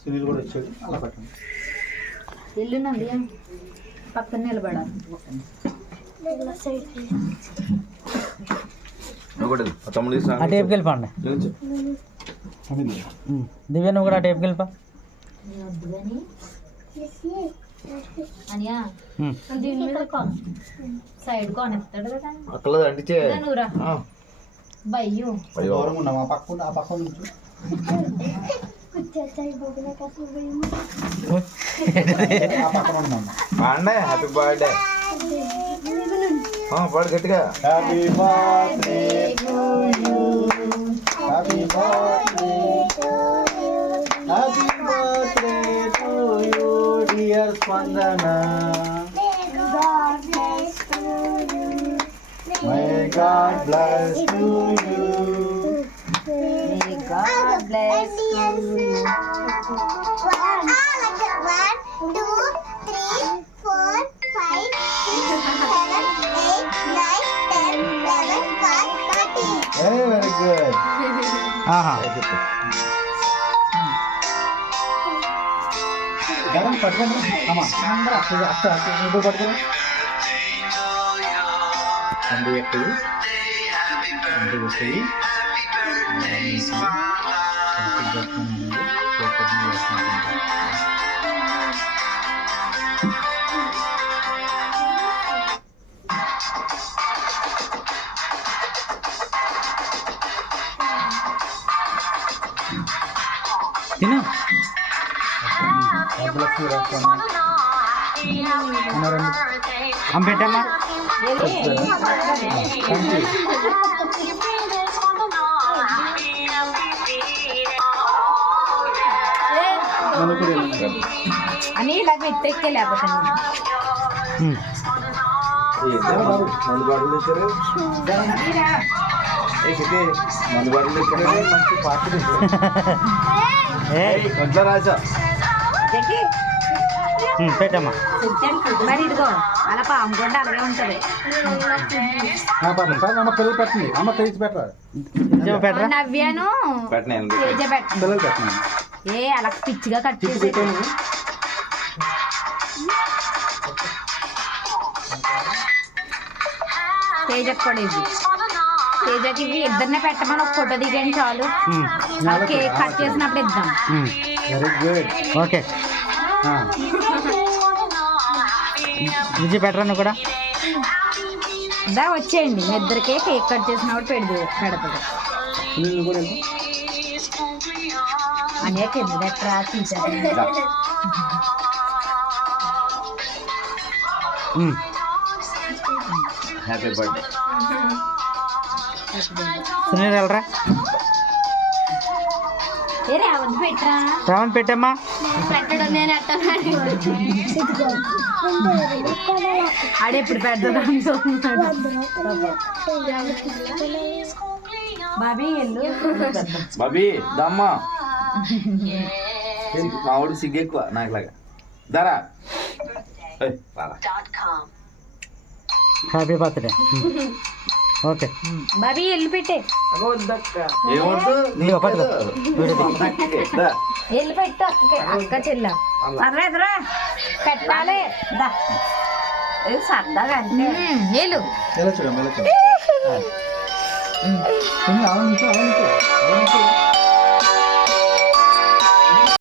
సునీల్ కూడా వచ్చాడు. అలా పట్టండి. ఇల్లు పక్కన నిలబడాలి. ఆ టేప్కి వెళ్ళిపోండి. దివ్య నువ్వు కూడా ఆ టేప్కి వెళ్ళిపో. సైడ్ కొనేస్తాడు కదా నువ్వురా బయ్యు హ్యాపీ బర్త్డే పాడు గట్టిగా. Happy birthday to you, happy birthday to you, happy birthday to you dear స్పందన. May God bless to you. May God bless to you. 1, 2, 3, 4, 5, 6, 7, 8, 9, 10, 11, 12, 13. Very good. Garam పట్టుకోండి అమ్మా. అందరూ అక్క ఇప్పుడు పట్టుకోండి. అందు ఎక్కడి అందు వస్తాయి. తిను పెట్టమ్మా. అని ఇలా పెట్టే లేకపోతే మందు బాటలు తెచ్చారు. మందు బాటలు తెచ్చారు. మంచి పాటలు వద్దా రాజా పెట్టమ్మా. మరి ఇదిగో అలా పాముకుండా అలాగే ఉంటది. పిల్లలు పెట్టండి. అమ్మ తెచ్చి పెట్టరా. నవ్యాను పిల్లలు పెట్టండి. ఏ అలా పిచ్చిగా కట్ చేసి తేజకు కూడా ఇవి. తేజకి ఇవి ఇద్దరినే పెట్టమని ఒక ఫోటో దిగండి చాలు. కేక్ కట్ చేసినప్పుడు ఇద్దాం. Very good. ఓకే విజయ్ పెట్టరాను కూడా దా వచ్చేయండి. మీ ఇద్దరికే కేక్ కట్ చేసినప్పుడు పెడుతుంది. అనేక ఎందుకు ఎట్రా తీసారు. Happy birthday. సునీల్ వెళ్ళరా. రావణ్ పెట్టమ్మా. పెట్టడం నేను ఆడెప్పుడు పెడతాడు బాబీ ఎల్లు బాబీ దమ్మా. మావాడు సిగ్గు ఎక్కువ నాకులాగా. దరా హ్యాపీ బర్త్డే. ఓకే బాబీ ఎల్లు పెట్టే. ఎల్లు పెట్టు అక్క చెల్ల పర్లేదురా పెట్టాలి. సరదాగా అంటే చూడమ్మా.